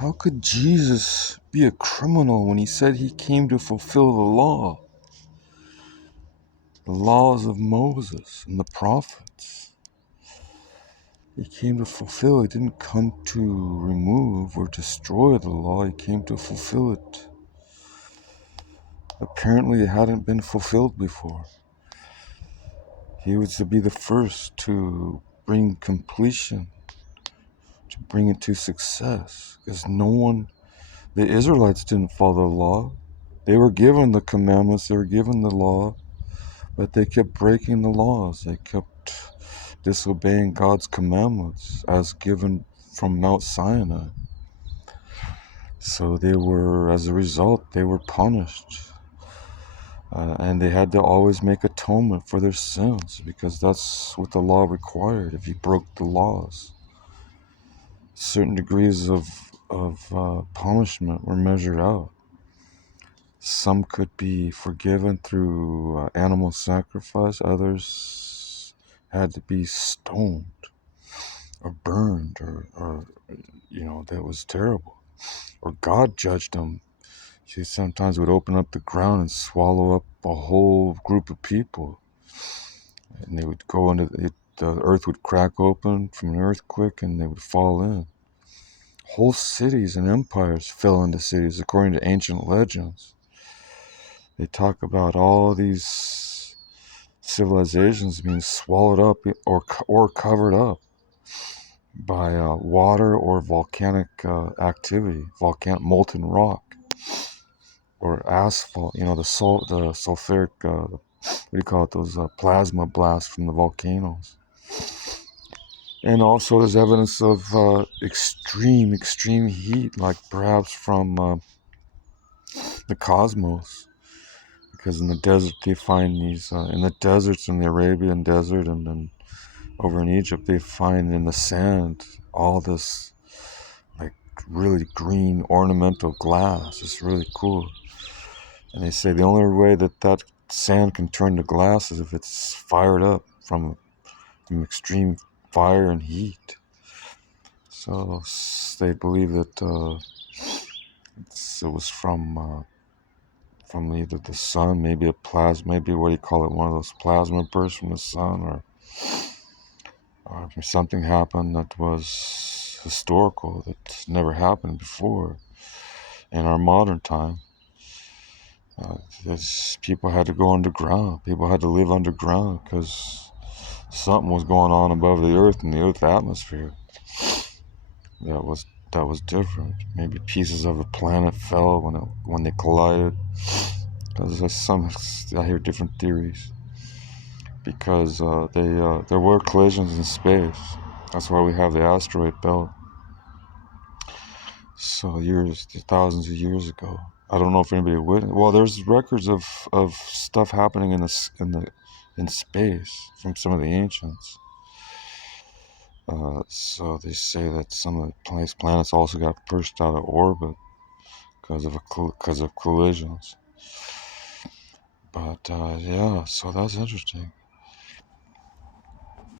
How could Jesus be a criminal when he said he came to fulfill the law? The laws of Moses and the prophets. He came to fulfill. He didn't come to remove or destroy the law. He came to fulfill it. Apparently it hadn't been fulfilled before. He was to be the first to bring completion, to bring it to success. Because the Israelites didn't follow the law. They were given the commandments, they were given the law, but they kept breaking the laws. They kept disobeying God's commandments as given from Mount Sinai. So as a result, they were punished. And they had to always make atonement for their sins because that's what the law required if you broke the laws. Certain degrees of punishment were measured out. Some could be forgiven through animal sacrifice. Others had to be stoned or burned or that was terrible. Or God judged them. He sometimes would open up the ground and swallow up a whole group of people. And they would go into it, the earth would crack open from an earthquake and they would fall in. Whole cities and empires fell into cities according to ancient legends. They talk about all these civilizations being swallowed up or covered up by water or volcanic activity, molten rock or asphalt. The sulfuric, what do you call it? Those plasma blasts from the volcanoes. And also there's evidence of extreme heat, like perhaps from the cosmos. Because in the desert they find these, in the deserts, in the Arabian desert and then over in Egypt, they find in the sand all this like really green ornamental glass. It's really cool. And they say the only way that sand can turn to glass is if it's fired up from extreme fire and heat. So they believe that it was from either the sun, maybe maybe what do you call it, one of those plasma bursts from the sun, or something happened that was historical, that never happened before in our modern time. People had to go underground. People had to live underground because something was going on above the earth in the earth atmosphere that was different. Maybe pieces of a planet fell when they collided. Because I hear different theories. Because there were collisions in space. That's why we have the asteroid belt. So thousands of years ago. I don't know if anybody witnessed. Well, there's records of stuff happening in space from some of the ancients. So they say that some of the planets also got pushed out of orbit because of collisions. But yeah, so that's interesting.